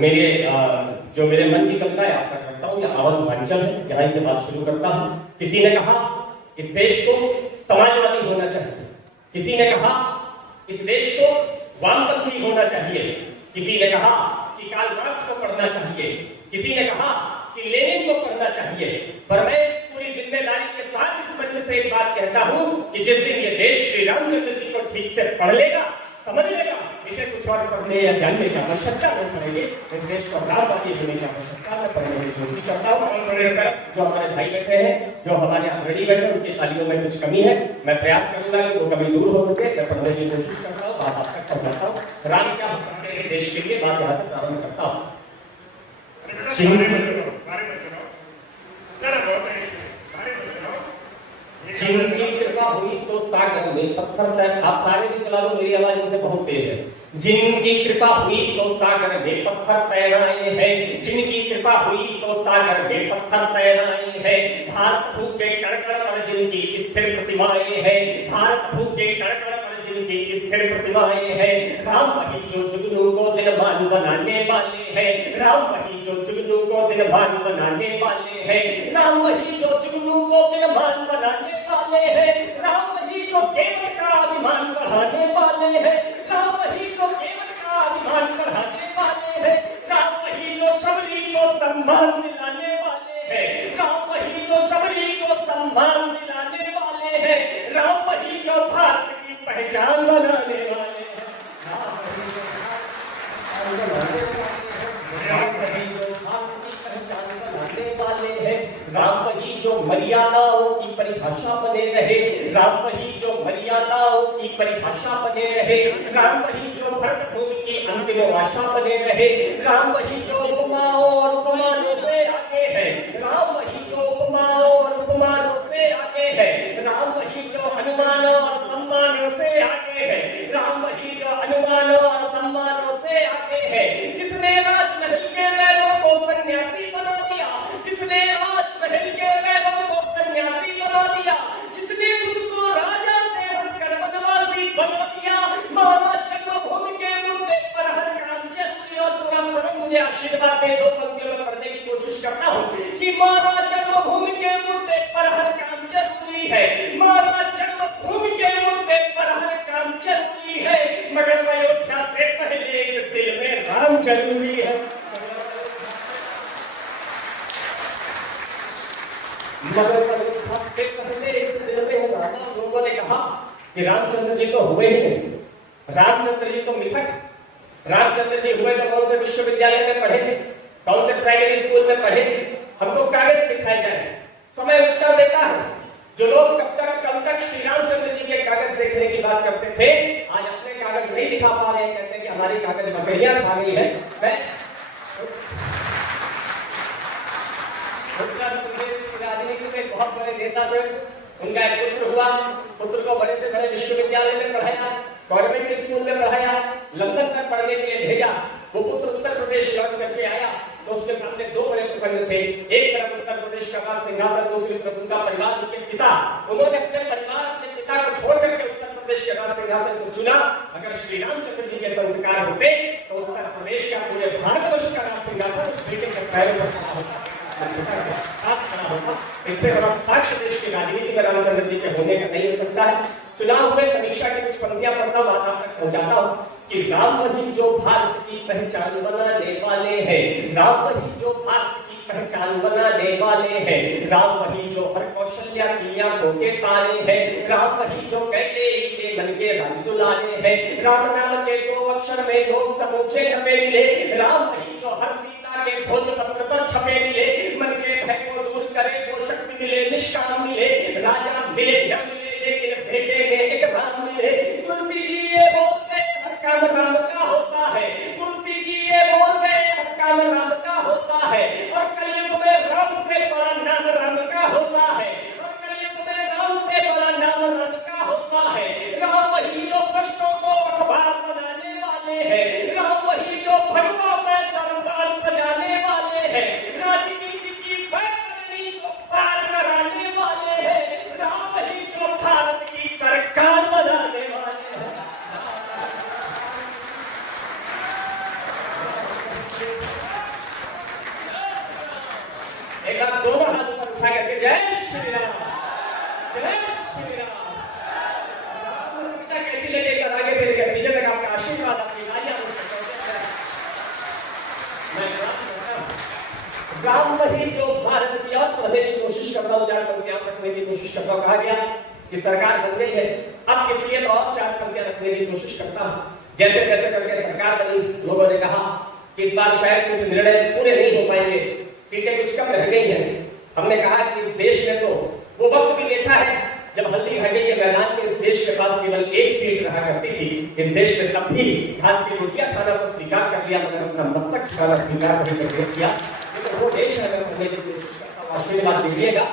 मेरे जो मेरे मन की कविता है आपका करता हूँ। यह आवाज वांचल है, यहाँ से बात शुरू करता हूँ। किसी ने कहा इस देश को समाजवादी होना चाहिए, किसी ने कहा इस देश को वामपंथी होना चाहिए, किसी ने कहा कि कार्ल मार्क्स को पढ़ना चाहिए, किसी ने कहा कि लेनिन को पढ़ना चाहिए। पर मैं पूरी जिम्मेदारी के साथ इस मंच से एक बात कहता हूँ कि जिस दिन ये देश श्री रामचंद्र जी को ठीक से पढ़ लेगा, समझ लेगा, इसे कुछ और पढ़ने या जानने की आवश्यकता नहीं पड़ेगी। इस देश को रामवादी होने की आवश्यकता मैं पढ़ने की कोशिश करता हूँ। जो हमारे भाई बैठे हैं, जो हमारे अग्रणी बैठे हैं, उनकी तालियों में कुछ कमी है, मैं प्रयास करूंगा कि वो कमी दूर हो सके। मैं पढ़ने की कोशिश करता हूँ, बात आप तक पहुंचाता हूँ। राम क्या करते हैं देश के लिए, बात यहाँ से प्रारंभ करता हूँ। जिनकी कृपा हुई तो सागर में पत्थर तैर, आप सारे भी चला लो, मेरी आवाज इनसे बहुत तेज है। जिनकी कृपा हुई तो सागर में पत्थर तैराए हैं, जिनकी कृपा हुई तो सागर में पत्थर तैराए हैं। भारत भू के कण-कण पर जिनकी स्थिर प्रतिमाएं हैं, भारत भू के कण-कण पर जिनकी स्थिर प्रतिमाएं हैं। राम वही जो जुगनू को दिनमान बनाने वाले हैं, राम वही जो जुगनू को दिनमान बनाने वाले हैं, राम वही जो जुगनू को दिनमान बनाने वाले हैं, राम वही जो केवल का अभिमान बढ़ाने वाले हैं, राम वही जो केवल का अभिमान बढ़ाने वाले हैं, राम वही जो शबरी को सम्मान दिलाने वाले हैं, राम वही जो शबरी को सम्मान दिलाने वाले हैं, राम वही जो भारत की पहचान बनाने वाले हैं, राम वही जो राम वही जो मर्यादाओं की परिभाषा बने रहे, राम वही जो मर्यादाओं की परिभाषा बने रहे, राम वही जो भरत भूमि की अंतिम आशा बने रहे, राम वही जो उपमाओं और उपमानों से आगे है, राम वही जो उपमाओं और उपमानों से आगे है, राम वही जो अनुमानों और सम्मानों से आगे है, राम वही जो अनुमानों और सम्मानों से आगे है। जिसने राजमहल के महलों को सन्यासी बना दिया, जिसने राजमहल के महलों को सन्यासी बना दिया, जिसने खुद को राजा से हंसकर वनवासी बना दिया। माना जन्मभूमि के मुद्दे पर हर काम जरूरी और थोड़ा सा मुझे आशीर्वाद दे दो, पंक्तियों में पढ़ने की कोशिश करता हूँ कि माना जन्मभूमि के मुद्दे पर हर काम जरूरी है, माना जन्मभूमि के मुद्दे पर हर काम जरूरी है, मगर अयोध्या से पहले इस दिल में राम जरूरी है। मगर अयोध्या से पहले इस दिल में राम, लोगों ने कहा कि रामचंद्र जी तो हुए ही नहीं, रामचंद्र जी तो मिथक, रामचंद्र जी हुए तो कौन से विश्वविद्यालय में पढ़े थे, कौन से प्राइमरी स्कूल में पढ़े थे, हमको कागज दिखाए जाए। समय उत्तर देता है। जो लोग कल तक श्री रामचंद्र जी के कागज देखने की बात करते थे, आज अपने कागज नहीं दिखा पा रहे हैं, कहते हैं कि हमारी कागज बकरियां खा गई है। मैं उत्तर प्रदेश की राजनीति में बहुत बड़े नेता थे, उनका एक पुत्र हुआ, पुत्र को बड़े से बड़े विश्वविद्यालय में पढ़ाया, गवर्नमेंट स्कूल में पढ़ाया, लंदन तक पढ़ने के लिए भेजा। वो पुत्र उत्तर प्रदेश लौट करके आया तो उसके सामने दो बड़े प्रसंग थे। एक तरफ उत्तर प्रदेश का राज सिंहासन, दूसरी तरफ उनका परिवार, उनके पिता। उन्होंने अपने परिवार, अपने पिता को छोड़ करके उत्तर प्रदेश के राज सिंहासन को चुना। अगर श्री रामचंद्र जी के संस्कार होते तो उत्तर प्रदेश का, पूरे भारतवर्ष का राज सिंहासन उस बेटे के पैरों पर खड़ा होता। इससे बड़ा साक्ष्य देश की राजनीति में रामचंद्र जी के होने का नहीं हो सकता है। चुनाव हुए, समीक्षा की कुछ पंक्तियां पढ़ता हूं, बात आप तक पहुंचाता हूं कि राम वही जो भारत की पहचान बनाने वाले हैं, राम वही जो भारत की पहचान बनाने वाले हैं, राम वही जो हर कौशल्या की आंखों के तारे हैं, राम वही जो कहते के मन के राज दुलारे हैं, राम नाम के दो अक्षर में लोग समूचे छपे मिले, राम वही जो हर सीता के भोजपत्र पर छपे मिले, मन के भय को दूर करे वो शक्ति मिले, निष्काम मिले, राजा मिले न मिले, लेकिन बेटे में एक राम मिले। तुलसी जी ये बोल गए हर काम राम का होता है, तुलसी जी ये बोल गए हर काम राम का होता है, और कलयुग में राम से बड़ा नाम राम का होता है, और कलयुग में राम से बड़ा नाम राम का होता है। राम वही जो प्रश्नों को अखबार बनाने वाले हैं, राम वही जो भगवा में दरबार सजाने वाले हैं, राजनीति की बैतरनी को पार कराने वाले हैं, राम वही जो भारत की सरकार बनाने वाले हैं। एक आप दोनों हाथ ऊपर उठा करके जय श्री राम, जय श्री राम। पिता कैसी लगेगा आगे से लेकर पीछे तक आपका आशीर्वाद, आपकी तालियां राम वही जो भारत की याद पढ़ने की कोशिश करता हूँ, 4 पंक्तियां रखने की कोशिश करता हूँ। कहा गया कि सरकार बन गई है, अब किस लिए तो और 4 पंक्तियां रखने की कोशिश करता हूँ। जैसे तैसे करके सरकार बनी, लोगों ने कहा कि इस बार शायद कुछ निर्णय पूरे नहीं हो पाएंगे, सीटें कुछ कम रह गई हैं। हमने कहा कि इस देश में तो वो वक्त भी देखा है जब हल्दी घाटी के मैदान में इस देश के पास केवल 1 सीट रहा करती थी। इस देश में तब भी घास की रोटियां खाना तो स्वीकार कर लिया, मगर अपना मस्तक खाना स्वीकार नहीं कर दिया। तो वो देश है, अगर हमने जो कोशिश करता हूँ, आशीर्वाद दीजिएगा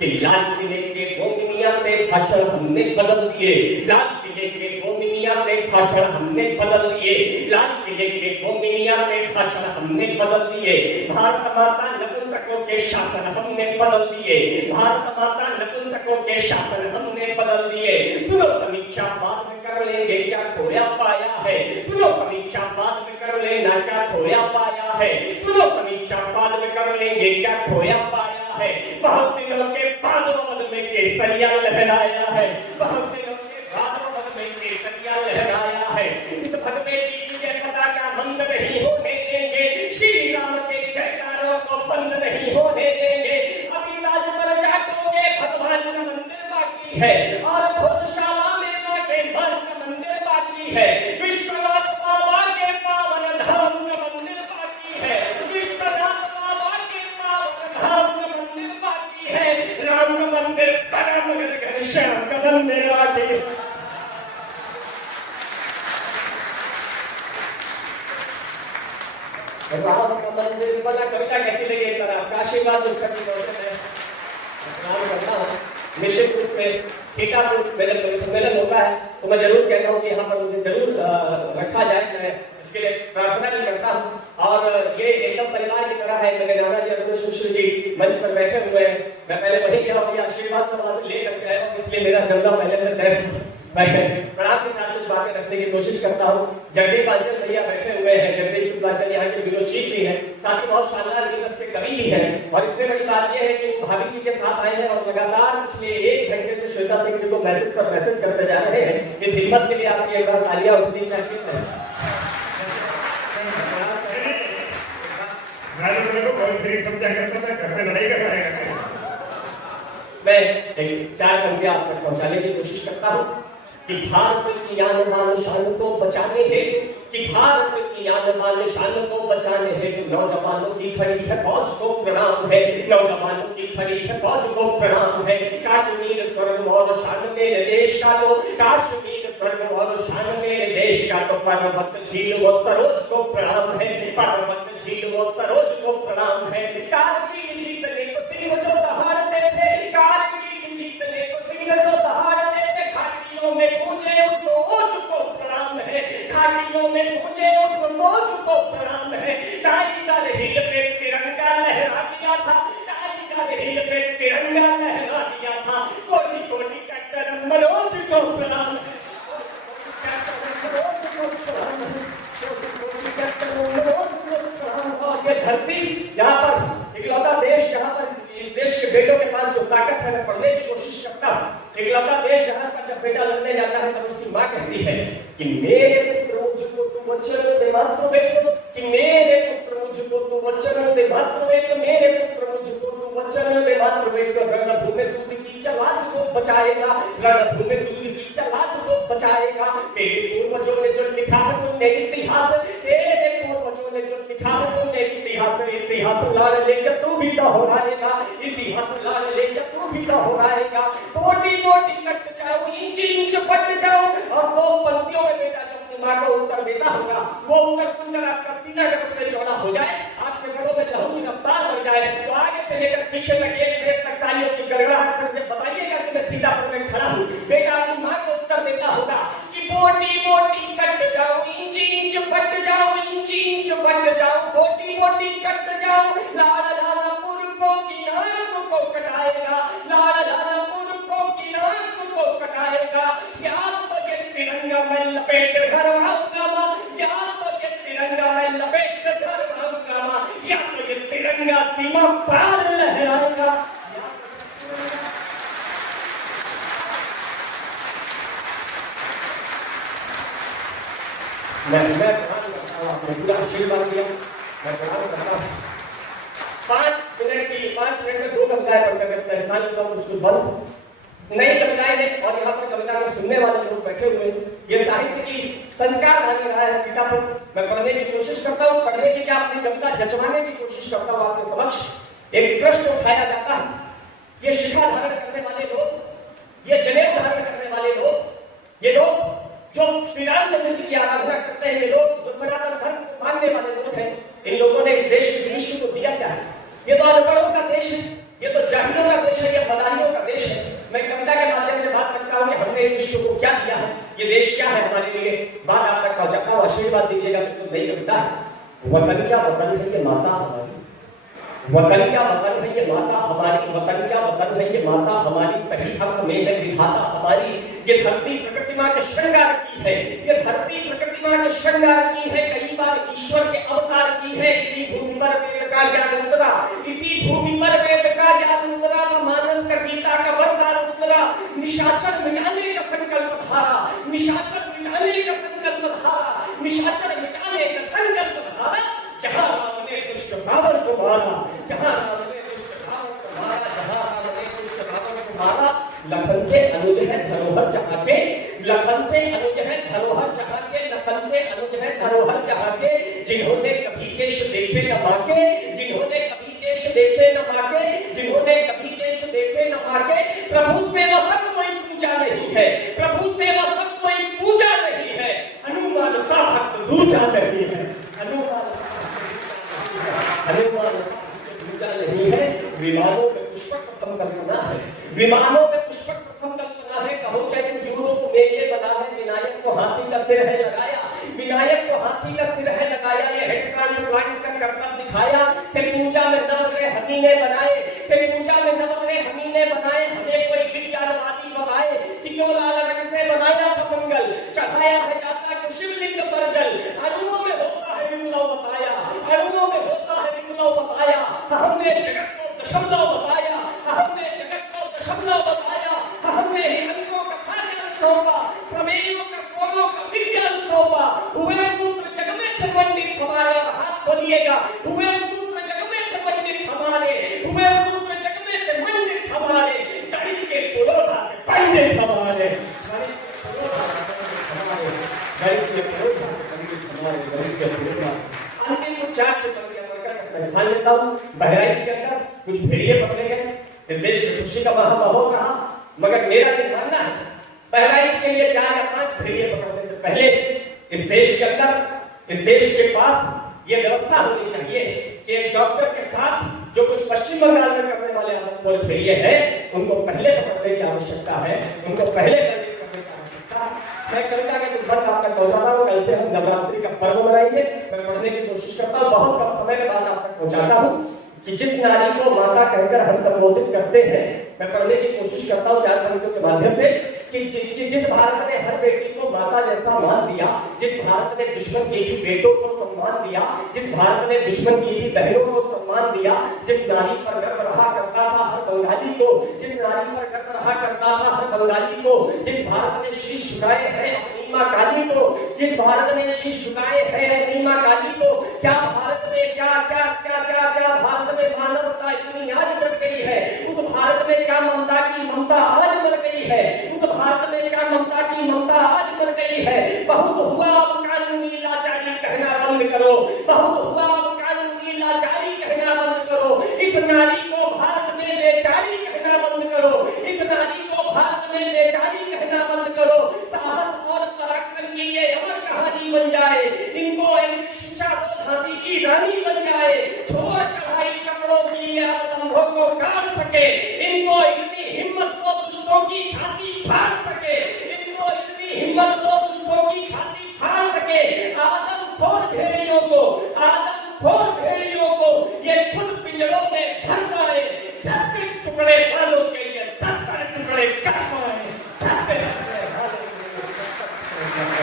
कि लाल किले के गोमिनिया पे भाषण हमने बदल दिए, लाल किले के गोमिनिया पे भाषण हमने बदल दिए, लाल किले के गोमिनिया पे भाषण हमने बदल दिए। भारत माता नपुंसकों के शासन हमने बदल दिए, भारत माता नपुंसकों के शासन हमने बदल दिए। सुनो समीक्षा बाद में कर लेंगे क्या खोया पाया है, सुनो समीक्षा बाद में कर लेना क्या खोया पाया है, सुनो समीक्षा बाद में कर लेंगे क्या खोया पाया है। बहुत दिनों के बाद वद में केसरिया लहराया है, बहुत दिनों के बाद वद में केसरिया लहराया है। इस भगवेटी की जय पताका बंद नहीं होने देंगे, श्री राम के जयकारों को बंद नहीं होने देंगे। अभी ताज पर जाटोगे भगवान का मंदिर बाकी है, और भोजशाला में के भर का मंदिर बाकी है। विश्वनाथ बाबा के पावन धाम का मंदिर बाकी है, विश्वनाथ बाबा के पावन धाम का मंदिर बाकी है। राम का मंदिर बना मगर घनश्याम का मंदिर बाकी है। राम का मंदिर बना, कविता कैसी लगी एक बार आपका आशीर्वाद उसका की राम करता हूँ। निश्चित रूप से सीतापुर मेरे सम्मेलन होता है तो मैं जरूर कहता हूँ कि यहाँ पर मुझे जरूर रखा जाए, मैं इसके लिए प्रार्थना भी करता हूँ। और ये एकदम परिवार की तरह है। मेरे दादा जी अरुण सुश्री जी मंच पर बैठे हुए हैं, मैं पहले वही गया और ये आशीर्वाद को वहां से ले करके आया हूँ, इसलिए मेरा जमना पहले से तय। मैं प्रणाम के साथ कुछ बातें रखने की कोशिश करता हूँ। जगदीप पांचल भैया बैठे हुए हैं, जगदीप शुक्लाचार्य यहाँ के ब्यूरो चीफ भी हैं, साथ ही बहुत शानदार दिवस के कवि भी हैं। और इससे बड़ी बात यह है कि भाभी जी के साथ आए हैं और लगातार पिछले 1 घंटे से श्वेता सिंह जी को मैसेज पर मैसेज करते जा रहे हैं। इस हिम्मत के लिए आपकी एक बार तालियां उठनी चाहिए। मैं 4 पंक्तियां आप तक पहुंचाने की कोशिश करता हूँ कि भारत की आन बान शान को बचाने हेतु, कि भारत की आन बान शान को बचाने हेतु नौजवानों की खड़ी है फौज को प्रणाम है, नौजवानों की खड़ी है फौज को प्रणाम है। कश्मीर स्वर्ग और शान मेरे देश का तो, कश्मीर स्वर्ग और शान मेरे देश का तो, पर्वत झील वो सरोज को प्रणाम है, पर्वत झील वो सरोज को प्रणाम है। कारगिल जीतने को सिंह जो दहाड़ते थे, कारगिल जीतने को सिंह जो दहाड़ते थे, घाटियों में पूजे उसको ओज को प्रणाम है, घाटियों में पूजे उसको ओज को प्रणाम है। टाइगर हिल पे तिरंगा लहरा दिया था, टाइगर हिल पे तिरंगा लहरा दिया था। कोटि कोटि कैप्टन मनोज को प्रणाम है, धरती यहाँ पर इकलौता देश, जहाँ पर इस देश के बेटों के पास जो ताकत है मैं पढ़ने की कोशिश करता हूँ। इकलौता देश जहाँ पर जब बेटा लड़ने जाता है तब उसकी माँ कहती है कि मेरे पुत्र मुझको तू वचन दे मातृवेद, कि मेरे पुत्र मुझको तू वचन दे मातृवेद, मेरे पुत्र मुझको तू वचन दे मातृवेद। रणभूमि दूध की क्या लाज को बचाएगा, रणभूमि दूध की क्या लाज को बचाएगा। तेरे पूर्वजों ने जो लिखा है तुमने इतिहास, तेरे पूर्वजों ने जो लिखा है तुमने इतिहास, इतिहास लाड़ लेकर तू भी दोहराएगा, इतिहास लाड़ लेकर तू भी दोहराएगा। मोटी मोटी कट जाओ, इंच इंच पट जाओ, और 2 पंक्तियों में बेटा जब अपनी माँ को उत्तर देता होगा, वो उत्तर सुनकर आपका सीना जब से चौड़ा हो जाए, आपके घरों में लहू की रफ्तार बढ़ जाए, तो आगे से लेकर पीछे तक 1 मिनट तक तालियों की गड़गड़ाहट करके बताइएगा कि मैं सीतापुर में खड़ा हूँ। बेटा अपनी माँ को उत्तर देता होगा कि मोटी मोटी कट जाओ, इंच इंच पट जाओ, इंच इंच पट जाओ, मोटी मोटी कट जाओ। लाड़ लाड़ा पुरखों की नाक को कटाएगा, लाड़ लाड़ा पुरखों की नाक को कटाएगा। याद बगे तिरंगा में लपेट घर आऊंगा, याद बगे तिरंगा में लपेट घर आऊंगा। सीमा पार लहराएगा। मैं पूरा आशीर्वाद दिया। मैं करता हूँ 5 मिनट में 2 कविताएं पढ़कर करता है। साल का कुछ बंद नई कविताएं हैं और यहाँ पर कविता को सुनने वाले लोग बैठे हुए हैं। ये साहित्य की संस्कार धारी रहा है सीता पर। मैं पढ़ने की कोशिश करता हूँ, पढ़ने की क्या अपनी कविता जचवाने की कोशिश करता हूँ। आपके समक्ष एक प्रश्न उठाया जाता है। ये शिखा धारण करने वाले लोग, ये जनेऊ धारण करने वाले लोग, ये लोग जो श्री रामचंद्र जी की आराधना करते हैं, ये लोग जो सनातन धर्म मानने वाले लोग हैं, इन लोगों ने इस देश के विश्व को दिया क्या है? ये तो अनपढ़ों का देश है, ये तो जाहिलों का देश है, ये मदारियों का देश है। मैं कविता के माध्यम से बात करता हूँ कि हमने इस विश्व को क्या दिया है, ये देश क्या है हमारे लिए। बात आप तक पहुंचाता हूँ, आशीर्वाद दीजिएगा। बिल्कुल नई कविता है। वतन क्या वतन है ये माता हमारी, वतन क्या वतन है ये माता हमारी, वतन क्या वतन है ये माता हमारी, सही हक में है विधाता हमारी। ये धरती प्रकृति मां के श्रृंगार की है, ये धरती प्रकृति मां के श्रृंगार की है। कई बार ईश्वर के अवतार की है। इसी भूमि पर वेद का ज्ञान उतरा, इसी भूमि पर वेद का ज्ञान उतरा, मानस का गीता का वरदान उतरा। निशाचर मिटाने का संकल्प धारा, निशाचर मिटाने का संकल्प धारा, निशाचर मिटाने का संकल्प धारा। जहां राम ने दुष्ट रावण को मारा, जहां राम ने दुष्ट रावण को मारा, जहां राम ने दुष्ट रावण को मारा। लखन से अनुज है धरोहर जहां के, लखन से अनुज है धरोहर जहां के, लखन से अनुज है धरोहर जहां के। जिन्होंने कभी केश देखे न मां के, जिन्होंने कभी केश देखे न मां के, जिन्होंने कभी केश देखे न मां के। प्रभु से वह सब कोई पूजा नहीं है, प्रभु से वह सब कोई पूजा नहीं है। हनुमान सा भक्त दूजा नहीं है, हनुमान पूजा नहीं है। विमानों में पुष्पक प्रथम कल्पना है, विमानों में पुष्पक प्रथम कल्पना है। कहो कैसे यूरोप में ये बना है, विनायक को हाथी का सिर है लगाया, विनायक को हाथी का सिर है लगाया। ये हेड ट्रांसप्लांट का करतब दिखाया। फिर पूजा में नवग्रह हमीने बनाए, फिर पूजा में नवग्रह हमीने बनाए। हमें कोई विज्ञानवादी बताए कि क्यों लाल रंग से बनाया था मंगल, चढ़ाया है जाता है शिवलिंग पर जल। अणुओं में होता है विमलव बताया, अणुओं में होता है विमलव बताया। हमने जगत को दशमलव बताया, हमने जगत को दशमलव बताया। हमने हिरण्यों का कार्य सौंपा, प्रमेयों का कोणों का विज्ञान सौंपा। हुए सूत्र जग में थे पंडित हमारे, हाथ खोलिएगा। हुए सूत्र जग में थे पंडित हमारे, हुए सूत्र जग में थे पंडित हमारे। गणित के पुरोधा पंडित हमारे, गणित के पुरोधा हमारे, गणित के पुरोधा पंडित हमारे, गणित के पुरोधा। अंतिम कुछ 4 से स्थान लेता हूँ। बहराइच के अंदर कुछ भेड़िए पकड़े गए। इस देश में खुशी का माहौल रहा, मगर मेरा ये मानना है बहराइच के लिए 4 या 5 भेड़िए पकड़ने से पहले इस देश के अंदर, इस देश के पास ये व्यवस्था होनी चाहिए कि एक डॉक्टर के साथ जो कुछ पश्चिम बंगाल में करने वाले आदमखोर भेड़िए हैं, उनको पहले पकड़ने की आवश्यकता है, उनको पहले करने की आवश्यकता है। मैं कविता के कुछ बात आप तक पहुंचाता हूँ। कल से हम नवरात्रि का पर्व मनाएंगे। मैं पढ़ने की कोशिश करता हूँ, बहुत कम समय के बाद आप तक पहुंचाता हूँ कि जिस नारी को माता कहकर हम संबोधित करते हैं, मैं पढ़ने की कोशिश करता हूँ 4 पंक्तियों के माध्यम से कि जिस भारत ने हर बेटी को माता जैसा मान दिया, जिस भारत ने दुश्मन की भी बेटों को सम्मान दिया, जिस भारत ने दुश्मन की भी बहनों को सम्मान दिया, जिस नारी पर गर्व रहा करता था हर बंगाली को, जिस नारी पर गर्व रहा करता था हर बंगाली को, जिस भारत ने शीश झुकाए हैं अपनी मां काली को, जिस भारत ने शीश झुकाए हैं अपनी मां काली को। क्या भारत में क्या क्या क्या क्या क्या भारत में मानवता इतनी आज मर गई है, उस भारत में क्या ममता की ममता आज मर गई है, उस भारत में क्या ममता की ममता आज मर गई है। बहुत हुआ अब कानूनी लाचारी कहना बंद करो, बहुत हुआ अब कानूनी लाचारी कहना बंद करो। इस नारी को भारत में बेचारी कहना बंद करो, इस नारी को भारत में बेचारी कहना बंद करो। साहस और पराक्रम की ये अमर कहानी बन जाए, इनको एक शिक्षा दो झांसी की रानी बन जाए। छोड़ चढ़ाई कपड़ों की आतंकों को काट सके, इनको इतनी हिम्मत को दुष्टों की छाती फाड़ सके, इनको इतनी हिम्मत को दुष्टों की छाती फाड़ सके। आदमखोर भेड़ियों को, आदमखोर भेड़ियों को ये खुद पिंजरों में भर डाले। 36 टुकड़े बालों के ये 70 टुकड़े कर पाए, 36 टुकड़े बालों के ये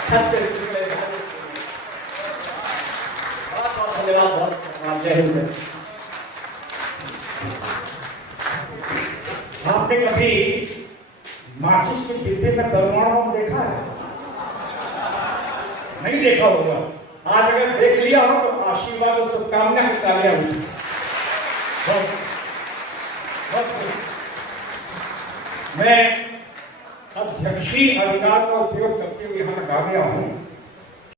36 टुकड़े बालों के। बहुत धन्यवाद, बहुत जय हिंद। आपने कभी माचिस के डिब्बे में परमाणु बम देखा है? नहीं देखा होगा। आज अगर देख लिया हो तो आशीर्वाद और शुभकामना की तालियां होगी। मैं अध्यक्षीय अधिकार का उपयोग करते हुए यहाँ तक आ गया हूँ।